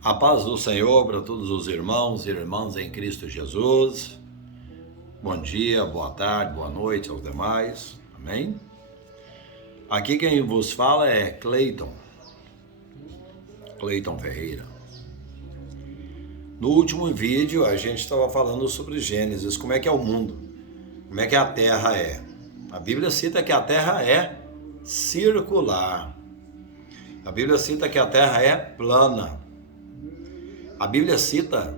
A paz do Senhor para todos os irmãos e irmãs em Cristo Jesus. Bom dia, boa tarde, boa noite aos demais. Amém? Aqui quem vos fala é Cleiton Ferreira. No último vídeo a gente estava falando sobre Gênesis, como é que é o mundo, como é que a Terra é. A Bíblia cita que a Terra é circular. A Bíblia cita que a Terra é plana. A Bíblia cita,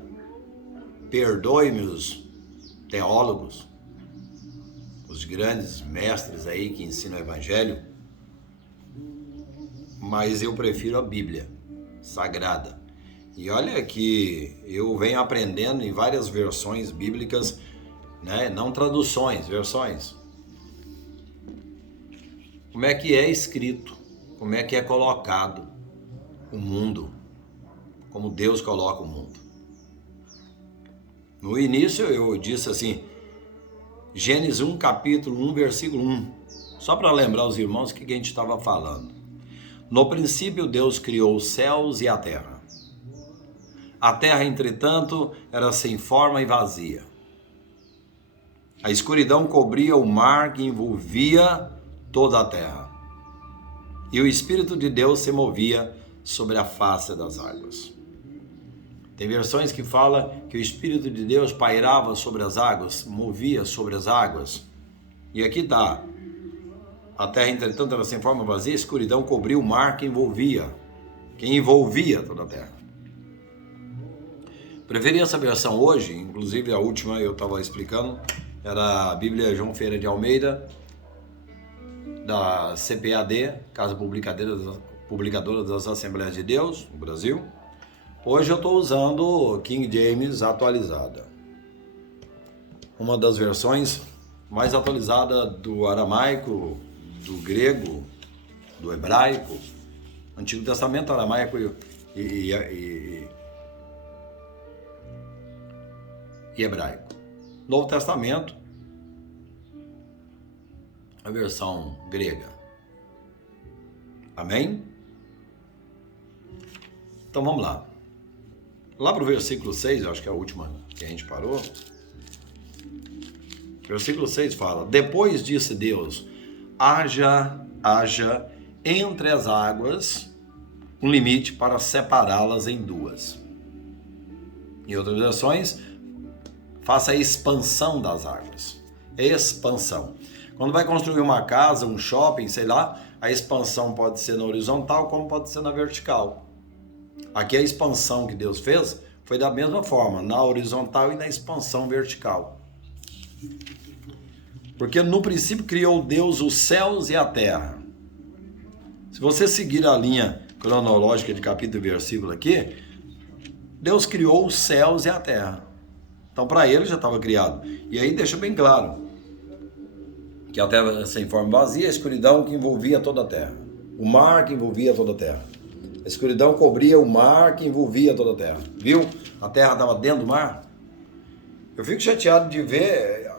perdoe-me os teólogos, os grandes mestres aí que ensinam o Evangelho, mas eu prefiro a Bíblia Sagrada. E olha que eu venho aprendendo em várias versões bíblicas, né? Não traduções, versões. Como é que é escrito, como é que é colocado o mundo, como Deus coloca o mundo. No início eu disse assim, Gênesis 1, capítulo 1, versículo 1, só para lembrar os irmãos o que a gente estava falando. No princípio Deus criou os céus e a terra. A terra, entretanto, era sem forma e vazia. A escuridão cobria o mar que envolvia toda a terra. E o Espírito de Deus se movia sobre a face das águas. Tem versões que falam que o Espírito de Deus pairava sobre as águas, movia sobre as águas. E aqui está. A terra, entretanto, era sem forma vazia, a escuridão cobriu o mar que envolvia toda a terra. Preferi essa versão hoje, inclusive a última eu estava explicando, era a Bíblia João Ferreira de Almeida, da CPAD, Casa Publicadora das Assembleias de Deus, no Brasil. Hoje eu estou usando King James atualizada. Uma das versões mais atualizadas do aramaico, do grego, do hebraico, Antigo Testamento, aramaico e hebraico. Novo Testamento, a versão grega. Amém? Então vamos lá. Lá para o versículo 6, acho que é a última que a gente parou. Versículo 6 fala: Depois disse Deus, haja entre as águas um limite para separá-las em duas. Em outras versões, faça a expansão das águas. Expansão. Quando vai construir uma casa, um shopping, sei lá, a expansão pode ser na horizontal como pode ser na vertical. Aqui a expansão que Deus fez foi da mesma forma, na horizontal e na expansão vertical. Porque no princípio criou Deus os céus e a terra. Se você seguir a linha cronológica de capítulo e versículo aqui, Deus criou os céus e a terra. Então para ele já estava criado. E aí deixa bem claro que a terra sem forma vazia, a escuridão que envolvia toda a terra. O mar que envolvia toda a terra. A escuridão cobria o mar que envolvia toda a terra. Viu? A terra estava dentro do mar. Eu fico chateado de ver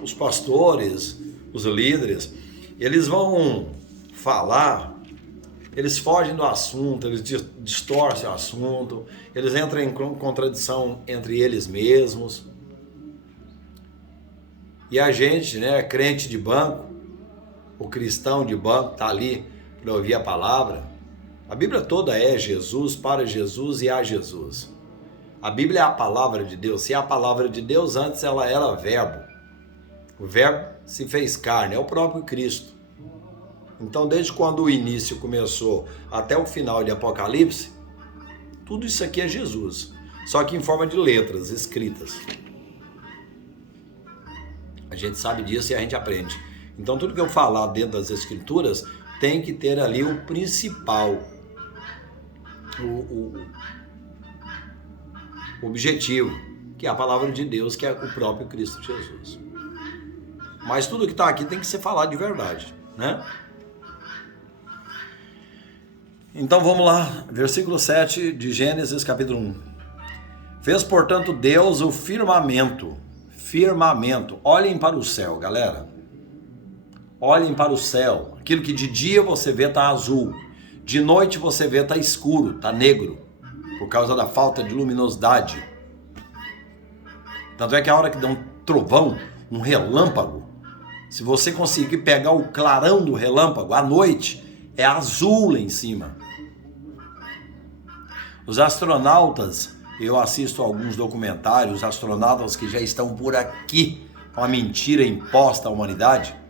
os pastores, os líderes, eles vão falar, eles fogem do assunto, eles distorcem o assunto, eles entram em contradição entre eles mesmos. E a gente, né, crente de banco, o cristão de banco, está ali para ouvir a palavra. A Bíblia toda é Jesus, para Jesus e a Jesus. A Bíblia é a palavra de Deus. Se é a palavra de Deus, antes ela era verbo. O verbo se fez carne, é o próprio Cristo. Então, desde quando o início começou até o final de Apocalipse, tudo isso aqui é Jesus. Só que em forma de letras escritas. A gente sabe disso e a gente aprende. Então, tudo que eu falar dentro das Escrituras tem que ter ali o principal, o objetivo, que é a palavra de Deus, que é o próprio Cristo Jesus. Mas tudo que está aqui tem que ser falado de verdade, né? Então vamos lá, versículo 7 de Gênesis capítulo 1. Fez, portanto, Deus o firmamento. Olhem para o céu, galera. Olhem para o céu. Aquilo que de dia você vê está azul. De noite você vê está escuro, está negro. por causa da falta de luminosidade. Tanto é que a hora que dá um trovão, um relâmpago, se você conseguir pegar o clarão do relâmpago à noite, é azul lá em cima. Os astronautas, eu assisto alguns documentários, astronautas que já estão por aqui, com a mentira imposta à humanidade.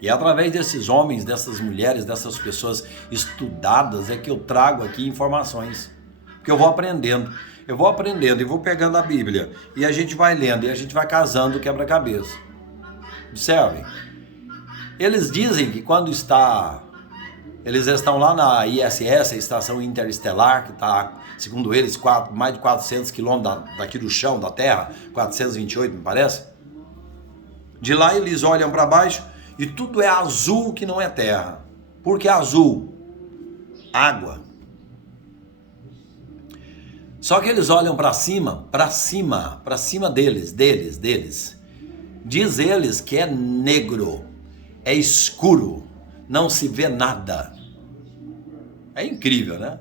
E é através desses homens, dessas mulheres, dessas pessoas estudadas é que eu trago aqui informações. Porque eu vou aprendendo e vou pegando a Bíblia. E a gente vai lendo e a gente vai casando o quebra-cabeça. Observem. Eles dizem que quando eles estão lá na ISS, a Estação Interestelar, que está, segundo eles, mais de 400 quilômetros daqui do chão, da Terra, 428 me parece. De lá eles olham para baixo e tudo é azul que não é terra. Por que azul? Água. Só que eles olham para cima deles. Diz eles que é negro, é escuro, não se vê nada. É incrível, né?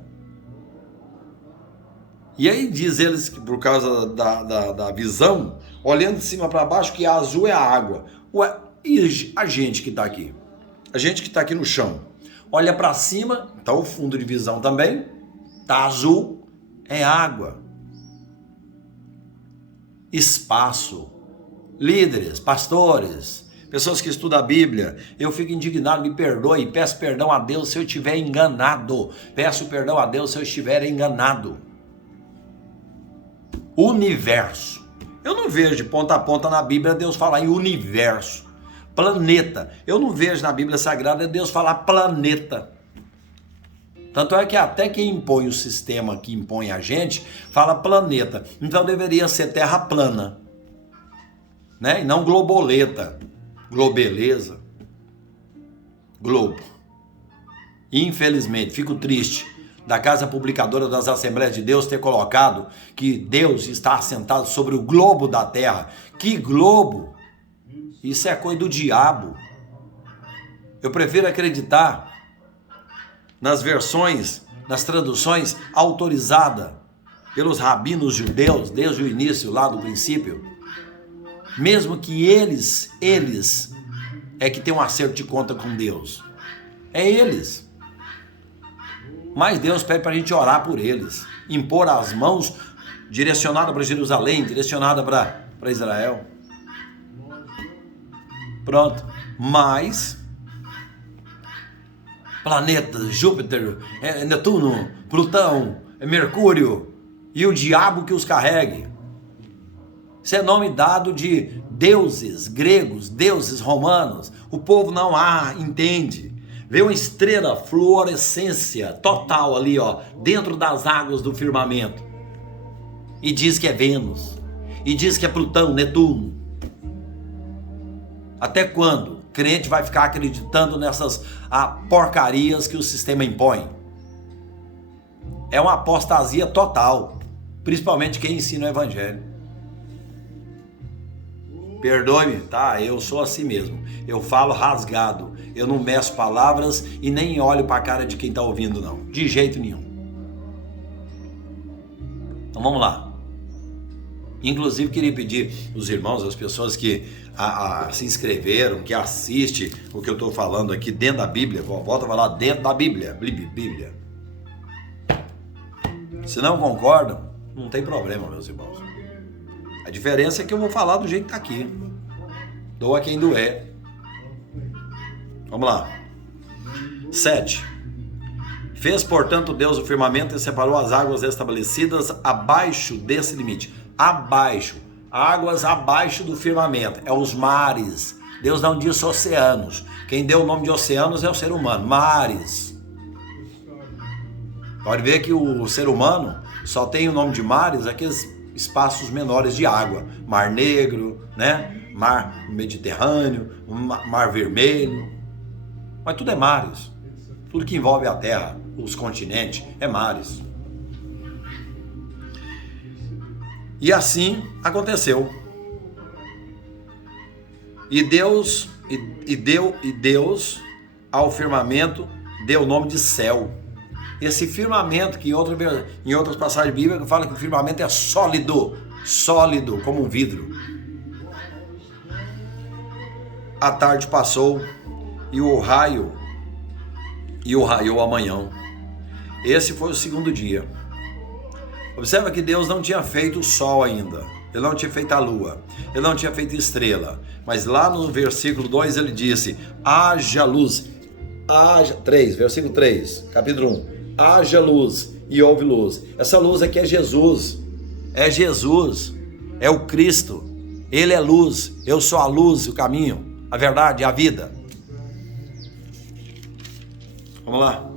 E aí diz eles que por causa da visão, olhando de cima para baixo, que azul é a água. Ué, e a gente que está aqui? A gente que está aqui no chão. Olha para cima, tá o fundo de visão também, tá azul, é água. Espaço. Líderes, pastores, pessoas que estudam a Bíblia, eu fico indignado, me perdoe, peço perdão a Deus se eu estiver enganado. Peço perdão a Deus se eu estiver enganado. Universo. Eu não vejo de ponta a ponta na Bíblia Deus falar em universo. Planeta. Eu não vejo na Bíblia Sagrada Deus falar planeta. Tanto é que até quem impõe o sistema que impõe a gente, fala planeta. Então deveria ser terra plana. Né? E não globoleta. Globeleza. Globo. Infelizmente, fico triste da Casa Publicadora das Assembleias de Deus ter colocado que Deus está assentado sobre o globo da terra. Que globo? Isso é coisa do diabo. Eu prefiro acreditar nas versões, nas traduções autorizadas pelos rabinos judeus desde o início, lá do princípio. Mesmo que eles é que tem um acerto de conta com Deus. É eles. Mas Deus pede para a gente orar por eles, impor as mãos direcionada para Jerusalém, direcionada para Israel. Pronto. Mas planetas, Júpiter, Netuno, Plutão, Mercúrio e o diabo que os carregue. Isso é nome dado de deuses gregos, deuses romanos. O povo não entende. Vê uma estrela, fluorescência total ali, dentro das águas do firmamento. E diz que é Vênus. E diz que é Plutão, Netuno. Até quando o crente vai ficar acreditando nessas porcarias que o sistema impõe? É uma apostasia total. Principalmente quem ensina o evangelho. Perdoe-me, tá? Eu sou assim mesmo. Eu falo rasgado. Eu não meço palavras e nem olho para a cara de quem está ouvindo, não. De jeito nenhum. Então vamos lá. Inclusive queria pedir os irmãos, as pessoas que se inscreveram, que assistem o que eu estou falando aqui dentro da Bíblia. Volta a falar dentro da Bíblia. Bíblia. Se não concordam, não tem problema, meus irmãos. A diferença é que eu vou falar do jeito que está aqui. Doa quem doer. Vamos lá. 7. Fez, portanto, Deus o firmamento e separou as águas estabelecidas abaixo desse limite. Abaixo. Águas abaixo do firmamento. É os mares. Deus não disse oceanos. Quem deu o nome de oceanos é o ser humano. Mares. Pode ver que o ser humano só tem o nome de mares, aqueles espaços menores de água. Mar Negro, né? Mar Mediterrâneo, Mar Vermelho. Mas tudo é mares. Tudo que envolve a terra, os continentes, é mares. E assim aconteceu. E Deus ao firmamento deu o nome de céu. Esse firmamento, que em outras passagens bíblicas fala que o firmamento é sólido, como um vidro. A tarde passou e o raiou amanhã. Esse foi o segundo dia. Observa que Deus não tinha feito o sol ainda. Ele não tinha feito a lua. Ele não tinha feito estrela. Mas lá no versículo 2 ele disse: haja luz. Versículo 3, capítulo 1. Haja luz e houve luz. Essa luz aqui é Jesus. É Jesus. É o Cristo. Ele é luz. Eu sou a luz, o caminho, a verdade, a vida. Vamos lá.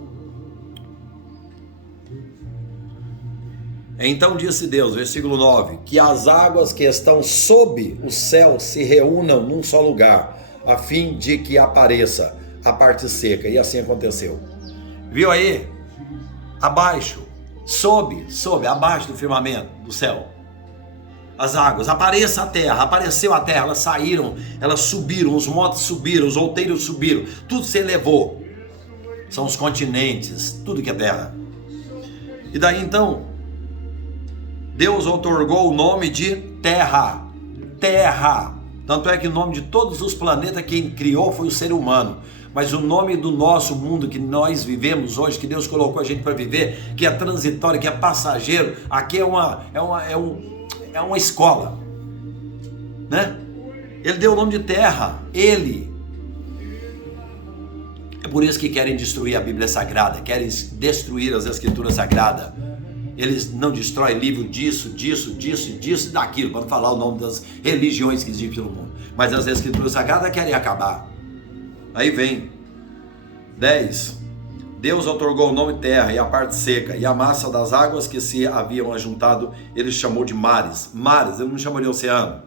Então disse Deus, versículo 9, que as águas que estão sob o céu se reúnam num só lugar, a fim de que apareça a parte seca. E assim aconteceu. Viu aí? Abaixo, abaixo do firmamento, do céu. As águas, apareceu a terra, elas saíram, elas subiram, os montes subiram, os outeiros subiram, tudo se elevou. São os continentes, tudo que é terra. E daí então, Deus outorgou o nome de terra. Tanto é que o nome de todos os planetas quem criou foi o ser humano. Mas o nome do nosso mundo que nós vivemos hoje, que Deus colocou a gente para viver, que é transitório, que é passageiro, aqui é uma escola, né? Ele deu o nome de terra, ele. É por isso que querem destruir a Bíblia Sagrada, querem destruir as Escrituras Sagradas. Eles não destroem livro disso e daquilo, para não falar o nome das religiões que existem pelo mundo. Mas as Escrituras Sagradas querem acabar. Aí vem 10. Deus outorgou o nome terra e a parte seca, e a massa das águas que se haviam ajuntado, ele chamou de mares. Mares, ele não chamou de oceano.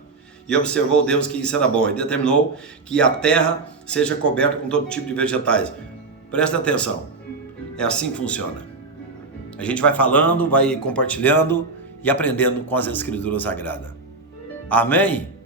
E observou Deus que isso era bom, e determinou que a terra seja coberta com todo tipo de vegetais. Presta atenção, é assim que funciona. A gente vai falando, vai compartilhando e aprendendo com as Escrituras Sagradas. Amém?